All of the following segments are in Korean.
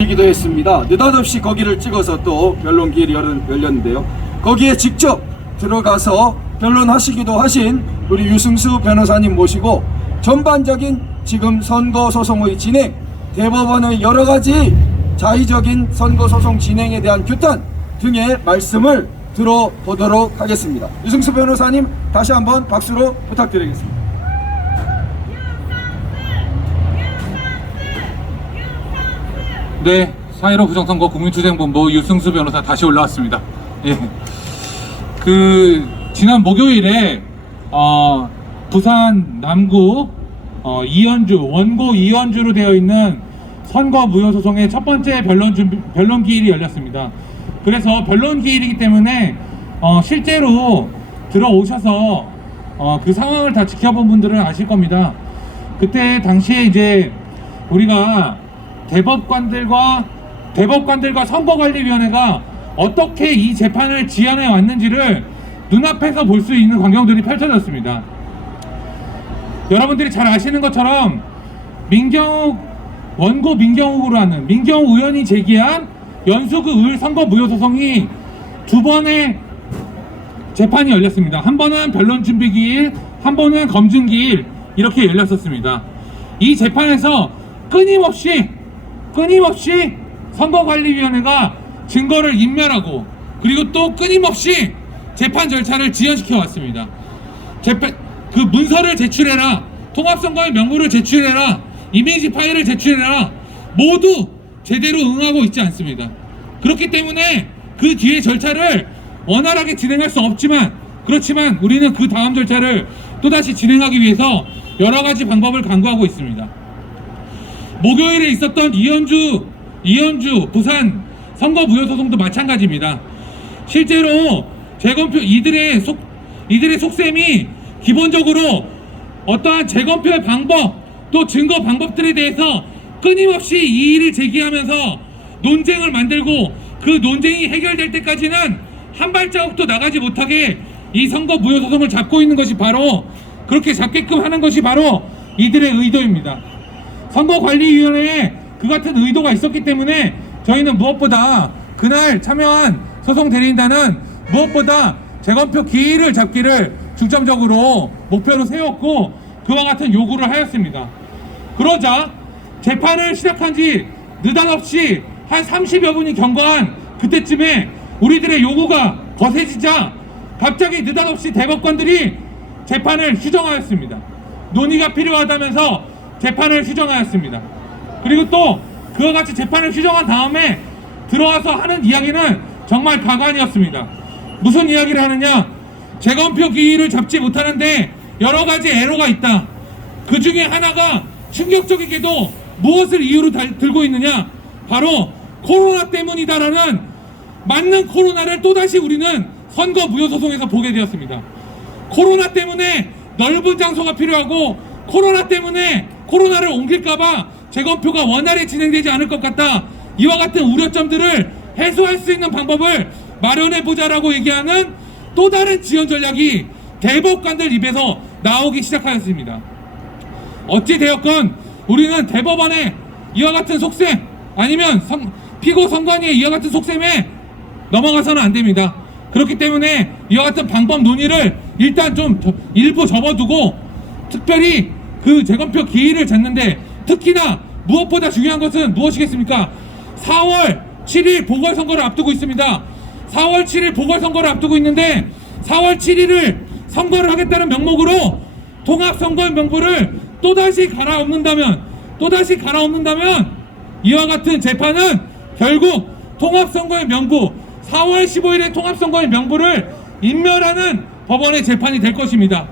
이기도 했습니다. 느닷없이 거기를 찍어서 또 변론 기일이 열- 열렸는데요. 거기에 직접 들어가서 변론하시기도 하신 우리 유승수 변호사님 모시고 전반적인 지금 선거 소송의 진행, 대법원의 여러 가지 자의적인 선거 소송 진행에 대한 규탄 등의 말씀을 들어보도록 하겠습니다. 유승수 변호사님 다시 한번 박수로 부탁드리겠습니다. 네, 4.15 부정선거 국민투쟁본부 유승수 변호사 다시 올라왔습니다. 예. 그, 지난 목요일에, 어, 부산 남구, 어, 이현주, 원고 이현주로 되어 있는 선거 무효 소송의 첫 번째 변론 준비, 변론 기일이 열렸습니다. 그래서 변론 기일이기 때문에, 어, 실제로 들어오셔서, 어, 그 상황을 다 지켜본 분들은 아실 겁니다. 그때 당시에 이제 우리가 대법관들과 대법관들과 선거관리위원회가 어떻게 이 재판을 지연해 왔는지를 눈앞에서 볼 수 있는 광경들이 펼쳐졌습니다. 여러분들이 잘 아시는 것처럼 민경욱 원고 민경욱으로 하는 민경욱 의원이 제기한 연수구 을 선거 무효 소송이 두 번의 재판이 열렸습니다. 한 번은 변론 준비 기일, 한 번은 검증 기일 이렇게 열렸었습니다. 이 재판에서 끊임없이 끊임없이 선거관리위원회가 증거를 인멸하고 그리고 또 끊임없이 재판 절차를 지연시켜 왔습니다. 재판 그 문서를 제출해라, 통합선거의 명부를 제출해라, 이미지 파일을 제출해라 모두 제대로 응하고 있지 않습니다. 그렇기 때문에 그 뒤에 절차를 원활하게 진행할 수 없지만 그렇지만 우리는 그 다음 절차를 또다시 진행하기 위해서 여러 가지 방법을 강구하고 있습니다. 목요일에 있었던 이현주 이현주 부산 선거 무효 소송도 마찬가지입니다. 실제로 재검표 이들의 속 이들의 속셈이 기본적으로 어떠한 재검표의 방법 또 증거 방법들에 대해서 끊임없이 이의를 제기하면서 논쟁을 만들고 그 논쟁이 해결될 때까지는 한 발자국도 나가지 못하게 이 선거 무효 소송을 잡고 있는 것이 바로 그렇게 잡게끔 하는 것이 바로 이들의 의도입니다. 선거관리위원회에 그 같은 의도가 있었기 때문에 저희는 무엇보다 그날 참여한 소송 대리인단은 무엇보다 재검표 기일을 잡기를 중점적으로 목표로 세웠고 그와 같은 요구를 하였습니다. 그러자 재판을 시작한 지 느닷없이 한 30여 분이 경과한 그때쯤에 우리들의 요구가 거세지자 갑자기 느닷없이 대법관들이 재판을 휴정하였습니다. 논의가 필요하다면서 재판을 휴정하였습니다. 그리고 또 그와 같이 재판을 휴정한 다음에 들어와서 하는 이야기는 정말 가관이었습니다. 무슨 이야기를 하느냐? 재검표 기일을 잡지 못하는데 여러 가지 애로가 있다. 그 중에 하나가 충격적이게도 무엇을 이유로 달- 들고 있느냐? 바로 코로나 때문이다라는 맞는 코로나를 또다시 우리는 선거 무효소송에서 보게 되었습니다. 코로나 때문에 넓은 장소가 필요하고 코로나 때문에 코로나를 옮길까봐 재검표가 원활히 진행되지 않을 것 같다. 이와 같은 우려점들을 해소할 수 있는 방법을 마련해 보자라고 얘기하는 또 다른 지원 전략이 대법관들 입에서 나오기 시작하였습니다. 어찌 되었건 우리는 대법원의 이와 같은 속셈 아니면 선- 피고 선관위의 이와 같은 속셈에 넘어가서는 안 됩니다. 그렇기 때문에 이와 같은 방법 논의를 일단 좀 저- 일부 접어두고 특별히 그 재검표 기일을 잡는데 특히나 무엇보다 중요한 것은 무엇이겠습니까? 4월 7일 보궐선거를 앞두고 있습니다. 4월 7일 보궐선거를 앞두고 있는데 4월 7일을 선거를 하겠다는 명목으로 통합선거의 명부를 또다시 갈아엎는다면 또다시 갈아엎는다면 이와 같은 재판은 결국 통합선거의 명부 4월 15일의 통합선거의 명부를 인멸하는 법원의 재판이 될 것입니다.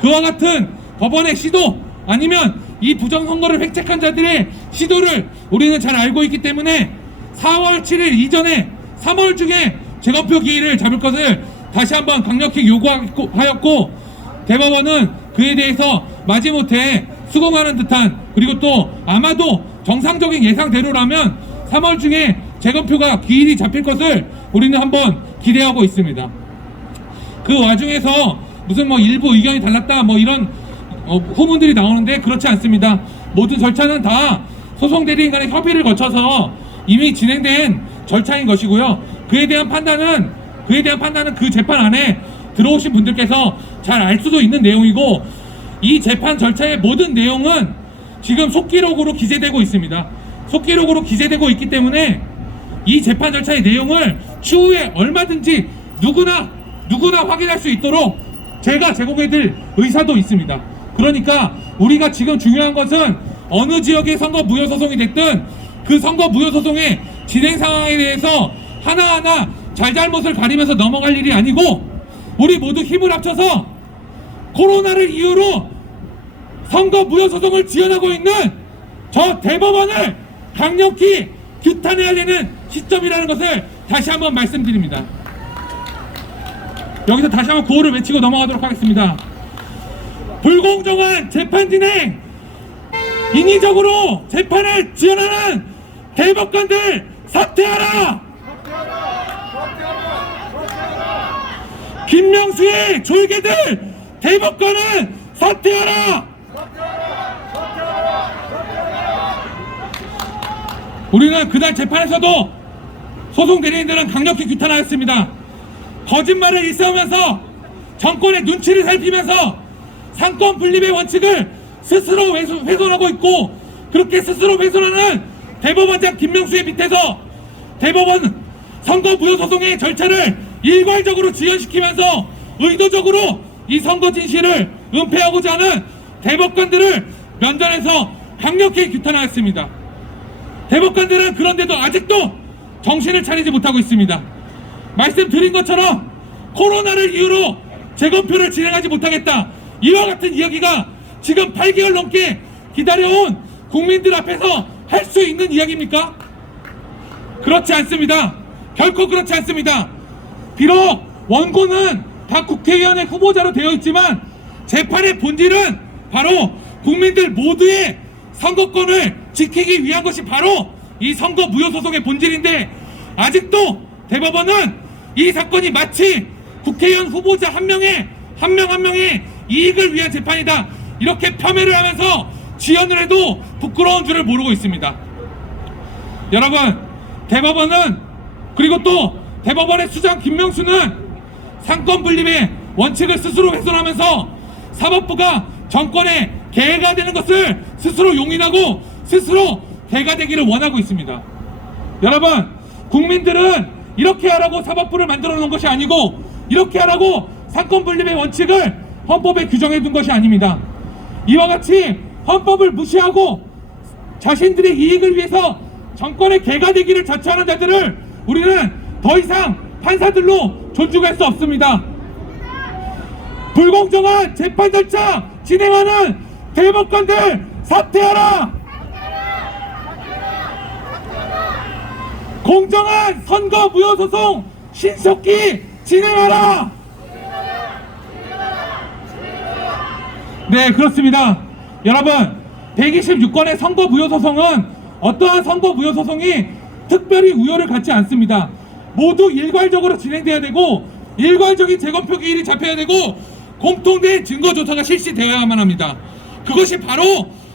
그와 같은 법원의 시도 아니면 이 부정선거를 획책한 자들의 시도를 우리는 잘 알고 있기 때문에 4월 7일 이전에 3월 중에 재검표 기일을 잡을 것을 다시 한번 강력히 요구하였고 대법원은 그에 대해서 마지못해 수긍하는 듯한 그리고 또 아마도 정상적인 예상대로라면 3월 중에 재검표가 기일이 잡힐 것을 우리는 한번 기대하고 있습니다. 그 와중에서 무슨 뭐 일부 의견이 달랐다 뭐 이런 어, 후문들이 나오는데 그렇지 않습니다. 모든 절차는 다 소송 대리인 간의 협의를 거쳐서 이미 진행된 절차인 것이고요. 그에 대한 판단은 그에 대한 판단은 그 재판 안에 들어오신 분들께서 잘 알 수도 있는 내용이고 이 재판 절차의 모든 내용은 지금 속기록으로 기재되고 있습니다. 속기록으로 기재되고 있기 때문에 이 재판 절차의 내용을 추후에 얼마든지 누구나 누구나 확인할 수 있도록 제가 제공해드릴 의사도 있습니다. 그러니까 우리가 지금 중요한 것은 어느 지역의 선거 무효 소송이 됐든 그 선거 무효 소송의 진행 상황에 대해서 하나하나 잘잘못을 가리면서 넘어갈 일이 아니고 우리 모두 힘을 합쳐서 코로나를 이유로 선거 무효 소송을 지원하고 있는 저 대법원을 강력히 규탄해야 되는 시점이라는 것을 다시 한번 말씀드립니다. 여기서 다시 한번 구호를 외치고 넘어가도록 하겠습니다. 불공정한 재판 진행, 인위적으로 재판을 지원하는 대법관들 사퇴하라! 김명수의 졸개들 대법관은 사퇴하라! 우리는 그날 재판에서도 소송 대리인들은 강력히 규탄하였습니다. 거짓말을 일삼으면서 정권의 눈치를 살피면서 상권 분립의 원칙을 스스로 훼손- 훼손 하고 있고 그렇게 스스로 훼손하는 대법원장 김명수의 밑에서 대법원 선거 무효 소송의 절차를 일괄적으로 지연시키면서 의도적으로 이 선거 진실을 은폐하고자 하는 대법관들을 면전에서 강력히 규탄하였습니다. 대법관들은 그런데도 아직도 정신을 차리지 못하고 있습니다. 말씀드린 것처럼 코로나를 이유로 재검표를 진행하지 못하겠다. 이와 같은 이야기가 지금 8개월 넘게 기다려온 국민들 앞에서 할 수 있는 이야기입니까? 그렇지 않습니다. 결코 그렇지 않습니다. 비록 원고는 각 국회의원의 후보자로 되어 있지만 재판의 본질은 바로 국민들 모두의 선거권을 지키기 위한 것이 바로 이 선거 무효 소송의 본질인데 아직도 대법원은 이 사건이 마치 국회의원 후보자 한 명의 한 명한 명의 이익을 위한 재판이다 이렇게 폄훼를 하면서 지연을 해도 부끄러운 줄을 모르고 있습니다. 여러분 대법원은 그리고 또 대법원의 수장 김명수는 상권 분립의 원칙을 스스로 훼손하면서 사법부가 정권의 개가 되는 것을 스스로 용인하고 스스로 개가 되기를 원하고 있습니다. 여러분 국민들은 이렇게 하라고 사법부를 만들어 놓은 것이 아니고 이렇게 하라고 상권 분립의 원칙을 헌법에 규정해 둔 것이 아닙니다. 이와 같이 헌법을 무시하고 자신들의 이익을 위해서 정권의 개가 되기를 자처하는 자들을 우리는 더 이상 판사들로 존중할 수 없습니다. 불공정한 재판 절차 진행하는 대법관들 사퇴하라! 공정한 선거 무효 소송 신속히 진행하라! 네, 그렇습니다. 여러분, 126건의 선거 무효 소송은 어떠한 선거 무효 소송이 특별히 우려를 갖지 않습니다. 모두 일괄적으로 진행돼야 되고 일괄적인 재검표 기일이 잡혀야 되고 공통된 증거 조사가 실시되어야만 합니다. 그것이 바로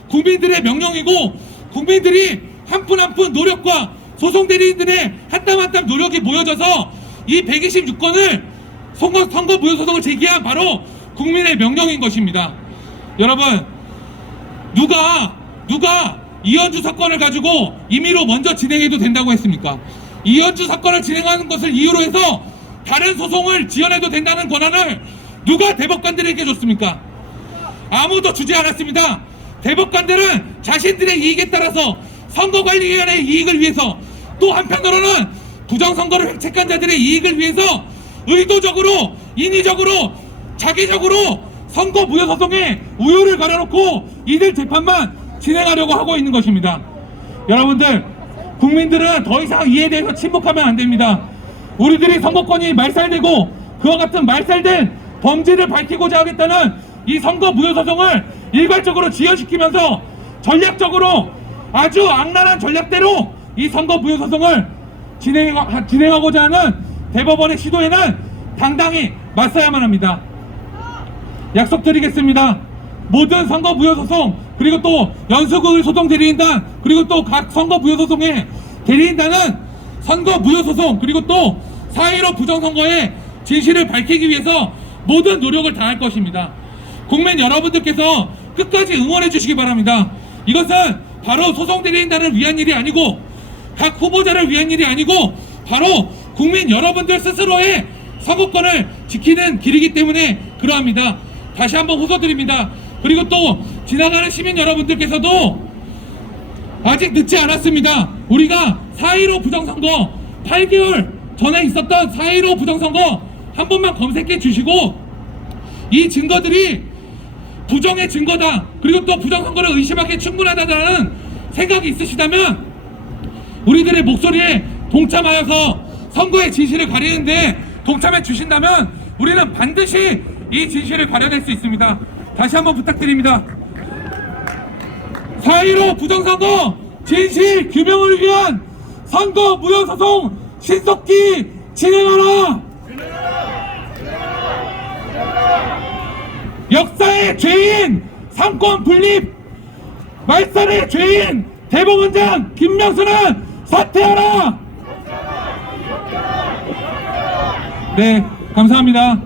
국민들의 명령이고 국민들이 한 푼 한 푼 노력과 소송 대리인들의 한 땀 한 땀 노력이 모여져서 이 126건을 선거, 선거 무효 소송을 제기한 바로 국민의 명령인 것입니다. 여러분 누가 누가 이현주 사건을 가지고 임의로 먼저 진행해도 된다고 했습니까? 이현주 사건을 진행하는 것을 이유로 해서 다른 소송을 지연해도 된다는 권한을 누가 대법관들에게 줬습니까? 아무도 주지 않았습니다. 대법관들은 자신들의 이익에 따라서 선거관리위원회의 이익을 위해서 또 한편으로는 부정선거를 획책한 자들의 이익을 위해서 의도적으로 인위적으로 자기적으로 선거 무효 소송에 우효를 가려놓고 이들 재판만 진행하려고 하고 있는 것입니다. 여러분들 국민들은 더 이상 이에 대해서 침묵하면 안 됩니다. 우리들이 선거권이 말살되고 그와 같은 말살된 범죄를 밝히고자 하겠다는 이 선거 무효 소송을 일괄적으로 지연시키면서 전략적으로 아주 악랄한 전략대로 이 선거 무효 소송을 진행하, 진행하고자 하는 대법원의 시도에는 당당히 맞서야만 합니다. 약속드리겠습니다. 모든 선거 무효 소송 그리고 또 연수구의 소송 대리인단 그리고 또 각 선거 무효 소송에 대리인단은 선거 무효 소송 그리고 또4.15 부정선거의 진실을 밝히기 위해서 모든 노력을 다할 것입니다. 국민 여러분들께서 끝까지 응원해 주시기 바랍니다. 이것은 바로 소송 대리인단을 위한 일이 아니고 각 후보자를 위한 일이 아니고 바로 국민 여러분들 스스로의 선거권을 지키는 길이기 때문에 그러합니다. 다시 한번 호소드립니다. 그리고 또 지나가는 시민 여러분들께서도 아직 늦지 않았습니다. 우리가 4.15 부정선거 8개월 전에 있었던 4.15 부정선거 한 번만 검색해 주시고 이 증거들이 부정의 증거다. 그리고 또 부정선거를 의심하기 충분하다는 생각이 있으시다면 우리들의 목소리에 동참하여서 선거의 진실을 가리는데 동참해 주신다면 우리는 반드시 이 진실을 가려낼 수 있습니다. 다시 한번 부탁드립니다. 4.15 부정선거 진실 규명을 위한 선거 무효소송 신속히 진행하라! 역사의 죄인 상권 분립 말살의 죄인 대법원장 김명수는 사퇴하라! 네, 감사합니다.